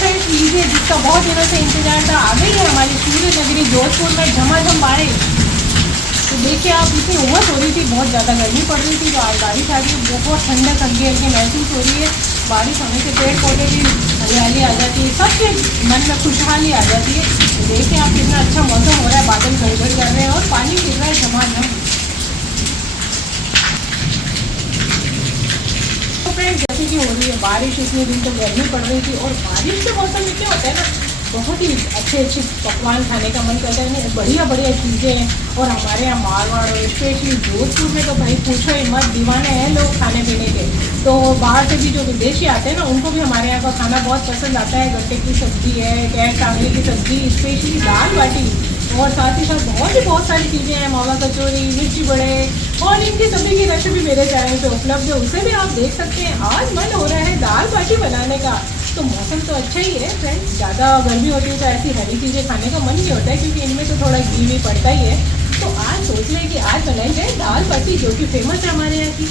Friends लीजिए, जिसका बहुत दिनों से इंतजार था, आ गई है हमारी सूर्य नगरी जोधपुर में झमाझम बारिश। तो देखिए आप, इतनी उमस हो रही थी, बहुत ज़्यादा गर्मी पड़ रही थी, तो आज बारिश आ रही है, बहुत ठंडक हल्की हल्की महसूस हो रही है। बारिश होने से पेड़ पौधे भी हरियाली आ जाती है, सबके मन में खुशहाली आ जाती है। तो देखिए आप, कितना अच्छा मौसम हो रहा है, बादल गड़गड़ कर रहे हैं और पानी गिर रहा है झमाझम। तो फ्रेंड्स, जैसे कि हो रही है बारिश, इतने दिन तो गर्मी पड़ रही थी, और बारिश के मौसम में क्या होता है ना, बहुत ही अच्छे अच्छे पकवान खाने का मन करता है, बढ़िया बढ़िया चीज़ें हैं। और हमारे यहाँ मारवाड़ और स्पेशली जोधपुर में तो भाई पूछो ही मत, दीवाने हैं लोग खाने पीने के। तो बाहर से भी जो विदेशी आते हैं ना, उनको भी हमारे यहाँ का खाना बहुत पसंद आता है। गट्टे की सब्ज़ी है, कैर टांगले की सब्ज़ी, स्पेशली दाल बाटी, और साथ ही साथ बहुत सारी चीज़ें हैं, मावा कचौरी, मिर्ची बड़े, और इनकी सभी की रेसिपी मेरे चैनल पे उपलब्ध है, उसे भी आप देख सकते हैं। आज मन हो रहा है दाल बाटी बनाने का। तो मौसम तो अच्छा ही है फ्रेंड्स, ज़्यादा गर्मी होती है तो ऐसी हरी चीज़ें खाने का मन नहीं होता है, क्योंकि इनमें तो थोड़ा घी भी पड़ता ही है। तो आज सोच रहे हैं कि आज बनाई जाए दाल बाटी, जो कि फेमस है हमारे यहाँ की।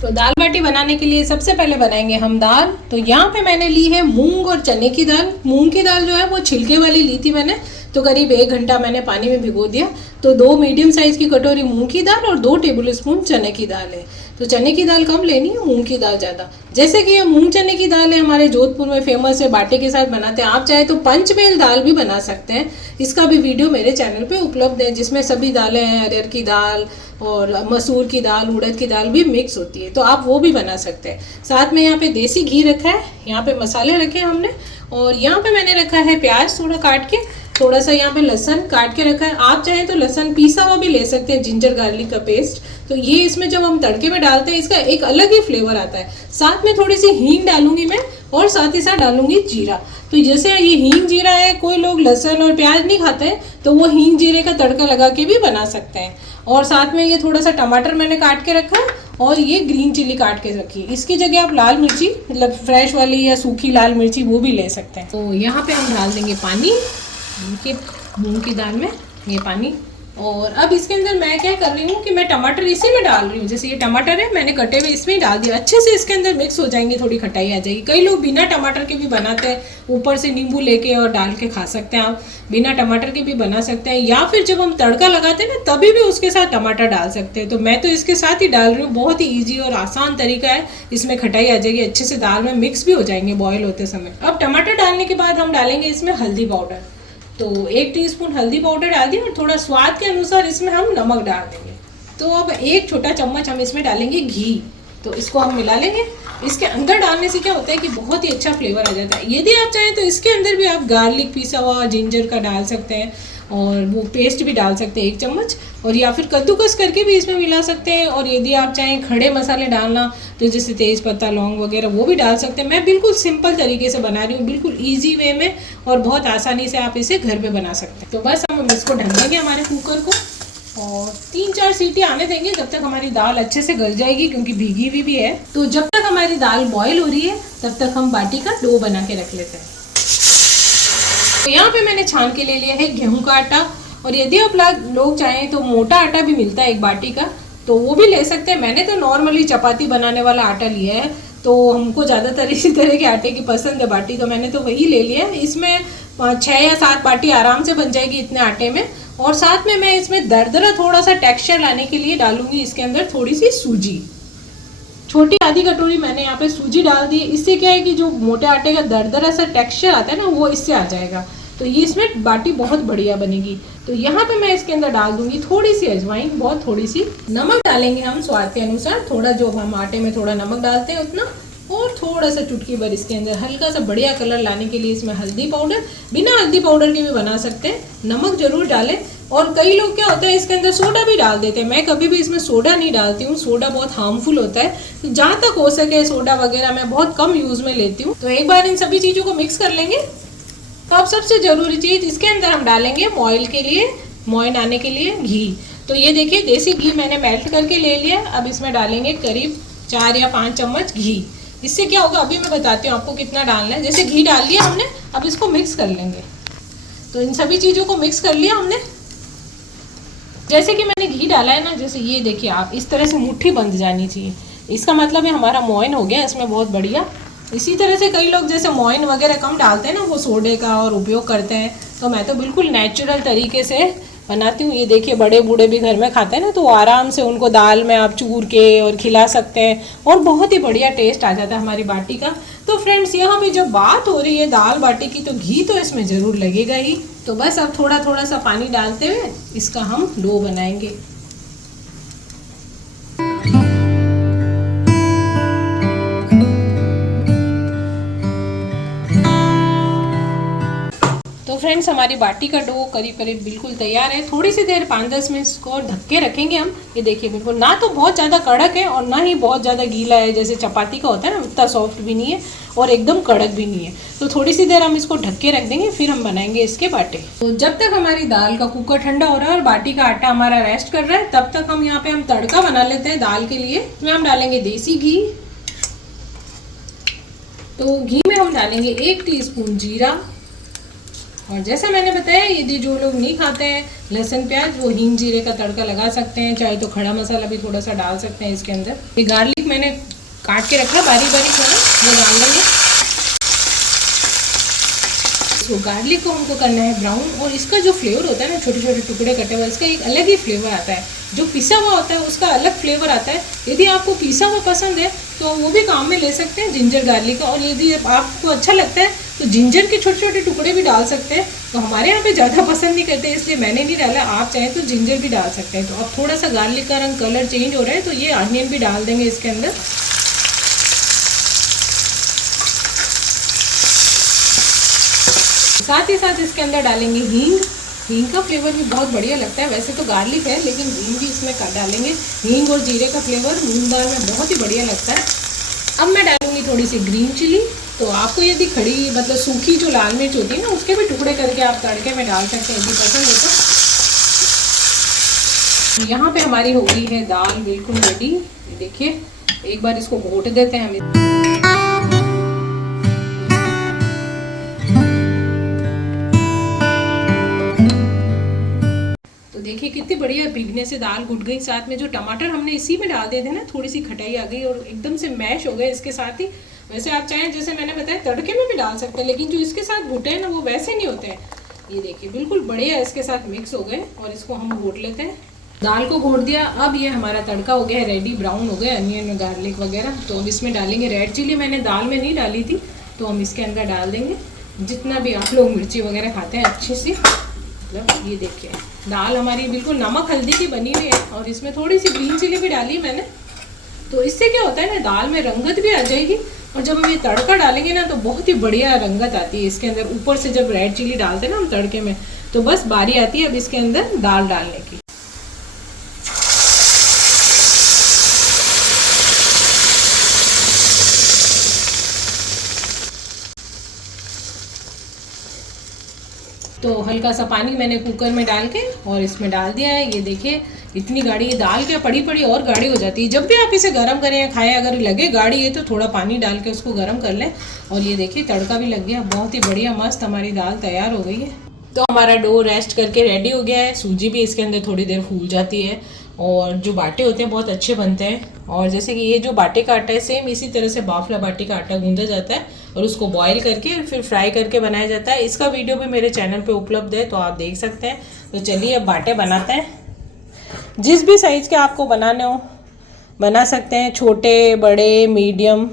तो दाल बाटी बनाने के लिए सबसे पहले बनाएंगे हम दाल। तो यहाँ पे मैंने ली है मूंग और चने की दाल। मूंग की दाल जो है वो छिलके वाली ली थी मैंने, तो करीब 1 घंटा मैंने पानी में भिगो दिया। तो 2 मीडियम साइज़ की कटोरी मूंग की दाल और 2 टेबल स्पून चने की दाल है। तो चने की दाल कम लेनी है, मूंग की दाल ज़्यादा। जैसे कि ये मूंग चने की दाल है, हमारे जोधपुर में फेमस है, बाटे के साथ बनाते हैं। आप चाहे तो पंचमेल दाल भी बना सकते हैं, इसका भी वीडियो मेरे चैनल पे उपलब्ध है, जिसमें सभी दालें हैं, अरहर की दाल और मसूर की दाल, उड़द की दाल भी मिक्स होती है, तो आप वो भी बना सकते हैं। साथ में यहाँ पे देसी घी रखा है, यहाँ पे मसाले रखे हैं हमने, और यहाँ पे मैंने रखा है प्याज थोड़ा काट के, थोड़ा सा यहाँ पे लहसन काट के रखा है। आप चाहें तो लहसन पीसा हुआ भी ले सकते हैं, जिंजर गार्लिक का पेस्ट। तो ये इसमें जब हम तड़के में डालते हैं, इसका एक अलग ही फ्लेवर आता है। साथ में थोड़ी सी हींग डालूंगी मैं, और साथ ही साथ डालूंगी जीरा। तो जैसे ये हींग जीरा है, कोई लोग लहसन और प्याज नहीं खाते हैं, तो वो हींग जीरे का तड़का लगा के भी बना सकते हैं। और साथ में ये थोड़ा सा टमाटर मैंने काट के रखा है, और ये ग्रीन चिली काट के रखी है। इसकी जगह आप लाल मिर्ची, मतलब फ्रेश वाली या सूखी लाल मिर्ची, वो भी ले सकते हैं। तो यहाँ पे हम डाल देंगे पानी मूंग की दाल में, ये पानी। और अब इसके अंदर मैं क्या कर रही हूँ कि मैं टमाटर इसी में डाल रही हूँ। जैसे ये टमाटर है, मैंने कटे हुए इसमें ही डाल दिया, अच्छे से इसके अंदर मिक्स हो जाएंगे, थोड़ी खटाई आ जाएगी। कई लोग बिना टमाटर के भी बनाते हैं, ऊपर से नींबू लेके और डाल के खा सकते हैं। आप बिना टमाटर के भी बना सकते हैं, या फिर जब हम तड़का लगाते हैं ना, तभी भी उसके साथ टमाटर डाल सकते हैं। तो मैं तो इसके साथ ही डाल रही हूँ, बहुत ही ईजी और आसान तरीका है। इसमें खटाई आ जाएगी, अच्छे से दाल में मिक्स भी हो जाएंगे बॉयल होते समय। अब टमाटर डालने के बाद हम डालेंगे इसमें हल्दी पाउडर। तो 1 टीस्पून हल्दी पाउडर डाल दिया, और थोड़ा स्वाद के अनुसार इसमें हम नमक डाल देंगे। तो अब 1 छोटा चम्मच हम इसमें डालेंगे घी। तो इसको हम मिला लेंगे। इसके अंदर डालने से क्या होता है कि बहुत ही अच्छा फ्लेवर आ जाता है। यदि आप चाहें तो इसके अंदर भी आप गार्लिक पीसा हुआ, जिंजर का डाल सकते हैं, और वो पेस्ट भी डाल सकते हैं 1 चम्मच, और या फिर कद्दूकस करके भी इसमें मिला सकते हैं। और यदि आप चाहें खड़े मसाले डालना, तो जैसे तेज पत्ता, लौंग वगैरह, वो भी डाल सकते हैं। मैं बिल्कुल सिंपल तरीके से बना रही हूँ, बिल्कुल ईजी वे में, और बहुत आसानी से आप इसे घर पे बना सकते हैं। तो बस हम इसको ढक देंगे हमारे कुकर को, और 3-4 सीटी आने देंगे, जब तक हमारी दाल अच्छे से गल जाएगी, क्योंकि भीगी हुई भी है। तो जब तक हमारी दाल बॉयल हो रही है, तब तक हम बाटी का डो बना के रख लेते हैं। तो यहाँ पे मैंने छान के ले लिया है गेहूं का आटा, और यदि आप लोग चाहें तो मोटा आटा भी मिलता है 1 बाटी का, तो वो भी ले सकते हैं। मैंने तो नॉर्मली चपाती बनाने वाला आटा लिया है, तो हमको ज़्यादातर इसी तरह के आटे की पसंद है बाटी, तो मैंने तो वही ले लिया है। इसमें 6 या 7 बाटी आराम से बन जाएगी इतने आटे में। और साथ में मैं इसमें दरदरा थोड़ा सा टेक्सचर लाने के लिए डालूंगी इसके अंदर थोड़ी सी सूजी। छोटी आधी कटोरी मैंने यहाँ पे सूजी डाल दी। इससे क्या है कि जो मोटे आटे का दरदरा सा टेक्सचर आता है ना, वो इससे आ जाएगा, तो ये इसमें बाटी बहुत बढ़िया बनेगी। तो यहाँ पे मैं इसके अंदर डाल दूंगी थोड़ी सी अजवाइन, बहुत थोड़ी सी। नमक डालेंगे हम स्वाद के अनुसार, थोड़ा जो हम आटे में थोड़ा नमक डालते हैं उतना, और थोड़ा सा चुटकी भर इसके अंदर हल्का सा बढ़िया कलर लाने के लिए इसमें हल्दी पाउडर, बिना हल्दी पाउडर के भी बना सकते हैं। नमक जरूर डालें, और कई लोग क्या होता है इसके अंदर सोडा भी डाल देते हैं, मैं कभी भी इसमें सोडा नहीं डालती हूँ, सोडा बहुत हार्मफुल होता है। तो जहाँ तक हो सके सोडा वगैरह मैं बहुत कम यूज़ में लेती हूँ। तो एक बार इन सभी चीज़ों को मिक्स कर लेंगे। तो अब सबसे ज़रूरी चीज़ इसके अंदर हम डालेंगे मॉइल के लिए, मोइन आने के लिए घी। तो ये देखिए देसी घी मैंने मेल्ट करके ले लिया। अब इसमें डालेंगे करीब 4 या 5 चम्मच घी। इससे क्या होगा अभी मैं बताती हूँ आपको कितना डालना है। जैसे घी डाल लिया हमने, अब इसको मिक्स कर लेंगे। तो इन सभी चीज़ों को मिक्स कर लिया हमने। जैसे कि मैंने घी डाला है ना, जैसे ये देखिए आप इस तरह से मुट्ठी बंध जानी चाहिए, इसका मतलब है हमारा मोइन हो गया इसमें बहुत बढ़िया। इसी तरह से कई लोग जैसे मोइन वगैरह कम डालते हैं ना, वो सोडे का और उपयोग करते हैं। तो मैं तो बिल्कुल नेचुरल तरीके से बनाती हूँ। ये देखिए बड़े बूढ़े भी घर में खाते हैं ना, तो आराम से उनको दाल में आप चूर के और खिला सकते हैं और बहुत ही बढ़िया टेस्ट आ जाता है हमारी बाटी का। तो फ्रेंड्स यहाँ पे जब बात हो रही है दाल बाटी की, तो घी तो इसमें ज़रूर लगेगा ही। तो बस अब थोड़ा थोड़ा सा पानी डालते हुए इसका हम डो बनाएंगे। तो फ्रेंड्स हमारी बाटी का डो करीब करीब बिल्कुल तैयार है। थोड़ी सी देर 5-10 मिनट इसको ढक के रखेंगे हम। ये देखिए बिल्कुल ना तो बहुत ज़्यादा कड़क है और ना ही बहुत ज़्यादा गीला है, जैसे चपाती का होता है ना, उतना सॉफ्ट भी नहीं है और एकदम कड़क भी नहीं है। तो थोड़ी सी देर हम इसको ढक के रख देंगे, फिर हम बनाएंगे इसके बाटे। तो जब तक हमारी दाल का कुकर ठंडा हो रहा है और बाटी का आटा हमारा रेस्ट कर रहा है, तब तक हम यहाँ पे हम तड़का बना लेते हैं दाल के लिए। इसमें हम डालेंगे देसी घी। तो घी में हम डालेंगे 1 टीस्पून जीरा। और जैसा मैंने बताया, यदि जो लोग नहीं खाते हैं लहसुन प्याज, वो हींग जीरे का तड़का लगा सकते हैं, चाहे तो खड़ा मसाला भी थोड़ा सा डाल सकते हैं इसके अंदर। ये गार्लिक मैंने काट के रखा बारीक बारीक वाला, वो डाल देंगे। तो गार्लिक को हमको करना है ब्राउन, और इसका जो फ्लेवर होता है ना, छोटे छोटे टुकड़े कटे हुए, इसका एक अलग ही फ्लेवर आता है। जो पिसा हुआ होता है उसका अलग फ्लेवर आता है। यदि आपको पिसा हुआ पसंद है तो वो भी काम में ले सकते हैं, जिंजर गार्लिक का। और यदि आपको अच्छा लगता है तो जिंजर के छोटे छोटे टुकड़े भी डाल सकते हैं। तो हमारे यहाँ पे ज़्यादा पसंद नहीं करते, इसलिए मैंने नहीं डाला। आप चाहें तो जिंजर भी डाल सकते हैं। तो अब थोड़ा सा गार्लिक का रंग कलर चेंज हो रहा है, तो ये अनियन भी डाल देंगे इसके अंदर। साथ ही साथ इसके अंदर डालेंगे हींग। हींग का फ्लेवर भी बहुत बढ़िया लगता है। वैसे तो गार्लिक है, लेकिन हींग भी इसमें डालेंगे। हींग और जीरे का फ्लेवर मूंग दाल में बहुत ही बढ़िया लगता है। अब मैं डालूंगी थोड़ी सी ग्रीन चिली। तो आपको यदि खड़ी मतलब सूखी जो लाल मिर्च होती है ना, उसके भी टुकड़े करके आप तड़के में डाल सकते हैं, यदि पसंद हो तो। यहाँ पे हमारी हो गई है दाल बिल्कुल रेडी। देखिए एक बार इसको घोट देते हैं हम। देखिए कितनी बढ़िया भीगने से दाल घुट गई। साथ में जो टमाटर हमने इसी में डाल दिए थे ना, थोड़ी सी खटाई आ गई और एकदम से मैश हो गए इसके साथ ही। वैसे आप चाहें जैसे मैंने बताया तड़के में भी डाल सकते हैं, लेकिन जो इसके साथ घुटे हैं ना, वो वैसे नहीं होते हैं। ये देखिए बिल्कुल बढ़िया इसके साथ मिक्स हो गए। और इसको हम घोट लेते हैं। दाल को घोट दिया। अब ये हमारा तड़का हो गया है रेडी, ब्राउन हो गया अनियन गार्लिक वगैरह। तो अब इसमें डालेंगे रेड चिली। मैंने दाल में नहीं डाली थी, तो हम इसके अंदर डाल देंगे। जितना भी आप लोग मिर्ची वगैरह खाते हैं अच्छी सी। मतलब ये देखिए दाल हमारी बिल्कुल नमक हल्दी की बनी हुई है, और इसमें थोड़ी सी ग्रीन चिली भी डाली मैंने। तो इससे क्या होता है ना, दाल में रंगत भी आ जाएगी। और जब हम ये तड़का डालेंगे ना, तो बहुत ही बढ़िया रंगत आती है इसके अंदर। ऊपर से जब रेड चिली डालते हैं ना हम तड़के में, तो बस बारी आती है अब इसके अंदर दाल डालने की। तो हल्का सा पानी मैंने कुकर में डाल के और इसमें डाल दिया है। ये देखिए इतनी गाढ़ी दाल क्या पड़ी पड़ी और गाढ़ी हो जाती है। जब भी आप इसे गर्म करें या खाएं, अगर लगे गाढ़ी है तो थोड़ा पानी डाल के उसको गर्म कर लें। और ये देखिए तड़का भी लग गया, बहुत ही बढ़िया मस्त हमारी दाल तैयार हो गई है। तो हमारा डो रेस्ट करके रेडी हो गया है। सूजी भी इसके अंदर थोड़ी देर फूल जाती है, और जो बाटे होते हैं बहुत अच्छे बनते हैं। और जैसे कि ये जो बाटे का आटा है, सेम इसी तरह से बाफला बाटी का आटा गूंदा जाता है और उसको बॉईल करके फिर फ्राई करके बनाया जाता है। इसका वीडियो भी मेरे चैनल पे उपलब्ध है, तो आप देख सकते हैं। तो चलिए अब बाटे बनाते हैं। जिस भी साइज़ के आपको बनाने हो बना सकते हैं, छोटे बड़े मीडियम।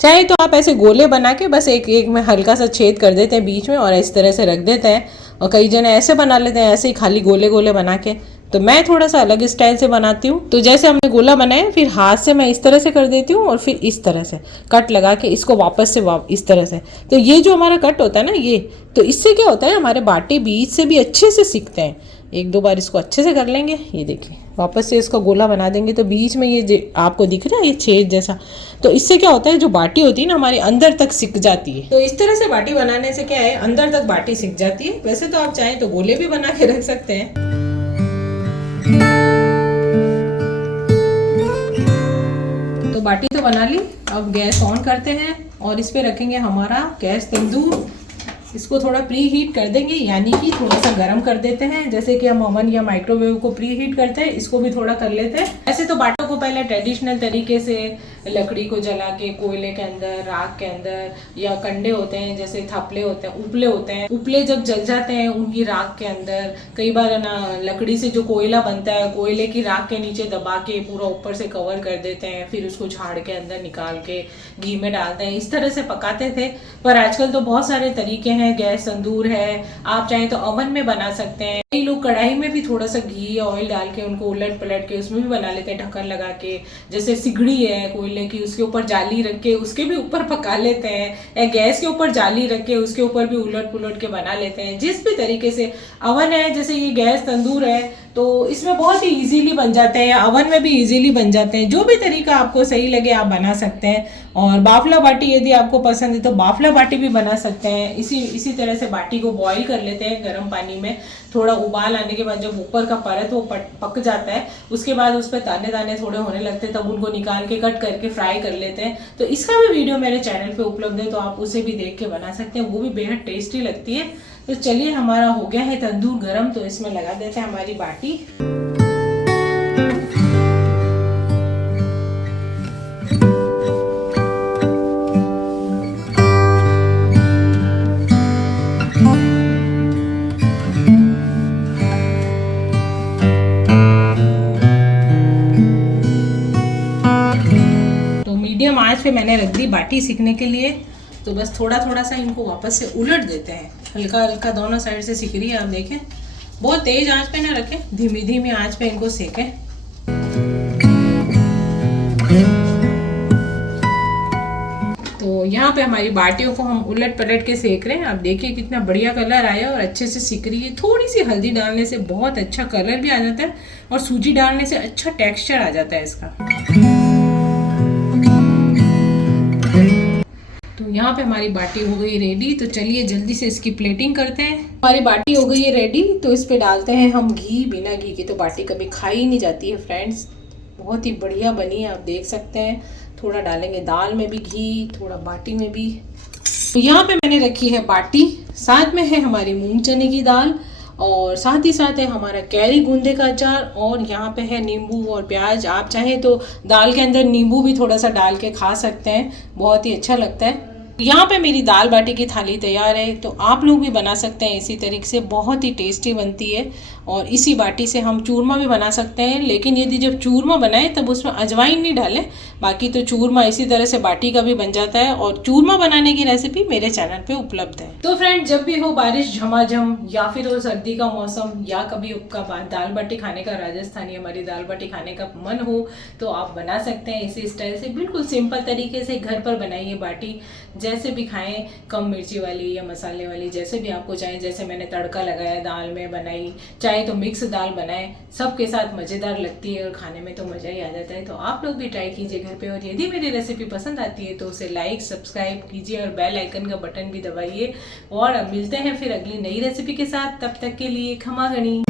चाहे तो आप ऐसे गोले बना के बस एक एक में हल्का सा छेद कर देते हैं बीच में और इस तरह से रख देते हैं। और कई जने ऐसे बना लेते हैं, ऐसे ही खाली गोले गोले बना के। तो मैं थोड़ा सा अलग स्टाइल से बनाती हूँ। तो जैसे हमने गोला बनाया, फिर हाथ से मैं इस तरह से कर देती हूँ और फिर इस तरह से कट लगा के इसको वापस से इस तरह से। तो ये जो हमारा कट होता है ना, ये तो इससे क्या होता है, हमारे बाटी बीच से भी अच्छे से सिकते हैं। एक दो बार इसको अच्छे से कर लेंगे, ये देखिए वापस से इसका गोला बना देंगे तो बीच में ये आपको दिख रहा है ये छेद जैसा, तो इससे क्या होता है जो बाटी होती है ना हमारे अंदर तक सिक जाती है। तो इस तरह से बाटी बनाने से क्या है, अंदर तक बाटी सिक जाती है। वैसे तो आप चाहें तो गोले भी बना के रख सकते हैं। तो बाटी तो बना ली, अब गैस ऑन करते हैं और इस पे रखेंगे हमारा गैस तंदूर। इसको थोड़ा प्री हीट कर देंगे, यानी कि थोड़ा सा गर्म कर देते हैं, जैसे कि हम ओवन या माइक्रोवेव को प्री हीट करते हैं, इसको भी थोड़ा कर लेते हैं। ऐसे तो बाटों को पहले ट्रेडिशनल तरीके से लकड़ी को जला के कोयले के अंदर, राख के अंदर, या कंडे होते हैं जैसे थपले होते हैं, उपले होते हैं, उपले जब जल जाते हैं उनकी राख के अंदर, कई बार ना लकड़ी से जो कोयला बनता है, कोयले की राख के नीचे दबा के पूरा ऊपर से कवर कर देते हैं, फिर उसको झाड़ के अंदर निकाल के घी में डालते हैं, इस तरह से पकाते थे। पर आजकल तो बहुत सारे तरीके हैं, गैस तंदूर है, आप चाहें तो ओवन में बना सकते हैं। कई लोग कढ़ाई में भी थोड़ा सा घी या ऑयल डाल के उनको उलट पलट के उसमें भी बना लेते हैं, ढक्कन लगा के। जैसे सिगड़ी है कोयले की, उसके ऊपर जाली रख के उसके भी ऊपर पका लेते हैं, या गैस के ऊपर जाली रख के उसके ऊपर भी उलट पुलट के बना लेते हैं। जिस भी तरीके से ओवन है, जैसे ये गैस तंदूर है तो इसमें बहुत ही इजीली बन जाते हैं, या ओवन में भी इजीली बन जाते हैं। जो भी तरीका आपको सही लगे आप बना सकते हैं। और बाफला बाटी यदि आपको पसंद है तो बाफला बाटी भी बना सकते हैं। इसी तरह से बाटी को बॉईल कर लेते हैं गर्म पानी में, थोड़ा उबाल आने के बाद जब ऊपर का परत वो पक जाता है, उसके बाद उस पर दाने दाने थोड़े होने लगते हैं, तब उनको निकाल के कट करके फ्राई कर लेते हैं। तो इसका भी वीडियो मेरे चैनल पे उपलब्ध है, तो आप उसे भी देख के बना सकते हैं, वो भी बेहद टेस्टी लगती है। तो चलिए हमारा हो गया है तंदूर गरम, तो इसमें लगा देते हैं हमारी बाटी। तो मीडियम आंच पे मैंने रख दी बाटी सीखने के लिए। तो बस थोड़ा थोड़ा सा इनको वापस से उलट देते हैं, हल्का हल्का दोनों साइड से सिक रही है, आप देखें। बहुत तेज आंच पे ना रखें, धीमी धीमी आंच पे इनको सेकें। तो यहाँ पे हमारी बाटियों को हम उलट पलट के सेक रहे हैं। आप देखिए कितना बढ़िया कलर आया और अच्छे से सिक रही है। थोड़ी सी हल्दी डालने से बहुत अच्छा कलर भी आ जाता है और सूजी डालने से अच्छा टेक्सचर आ जाता है इसका। तो यहाँ पे हमारी बाटी हो गई रेडी। तो चलिए जल्दी से इसकी प्लेटिंग करते हैं। हमारी बाटी हो गई है रेडी, तो इस पे डालते हैं हम घी। बिना घी के तो बाटी कभी खाई नहीं जाती है फ्रेंड्स। बहुत ही बढ़िया बनी है, आप देख सकते हैं। थोड़ा डालेंगे दाल में भी घी, थोड़ा बाटी में भी। तो यहाँ पे मैंने रखी है बाटी, साथ में है हमारी मूंग चने की दाल, और साथ ही साथ है हमारा कैरी गूंदे का अचार, और यहाँ पे है नींबू और प्याज। आप चाहें तो दाल के अंदर नींबू भी थोड़ा सा डाल के खा सकते हैं, बहुत ही अच्छा लगता है। यहाँ पे मेरी दाल बाटी की थाली तैयार है, तो आप लोग भी बना सकते हैं इसी तरीके से, बहुत ही टेस्टी बनती है। और इसी बाटी से हम चूरमा भी बना सकते हैं, लेकिन यदि जब चूरमा बनाएं तब उसमें अजवाइन नहीं डालें, बाकी तो चूरमा इसी तरह से बाटी का भी बन जाता है। और चूरमा बनाने की रेसिपी मेरे चैनल पे उपलब्ध है। तो फ्रेंड, जब भी हो बारिश झमाझम, या फिर हो सर्दी का मौसम, या कभी आपका दाल बाटी खाने का, राजस्थानी हमारी दाल बाटी खाने का मन हो, तो आप बना सकते हैं इसी स्टाइल से। बिल्कुल सिंपल तरीके से घर पर बनाइए बाटी, जैसे भी खाएं, कम मिर्ची वाली या मसाले वाली, जैसे भी आपको चाहे। जैसे मैंने तड़का लगाया दाल में बनाई, चाहे तो मिक्स दाल बनाएं, सबके साथ मज़ेदार लगती है और खाने में तो मज़ा ही आ जाता है। तो आप लोग भी ट्राई कीजिए घर पे। और यदि मेरी रेसिपी पसंद आती है तो उसे लाइक सब्सक्राइब कीजिए और बेल आइकन का बटन भी दबाइए। और अब मिलते हैं फिर अगली नई रेसिपी के साथ, तब तक के लिए खमा गणी।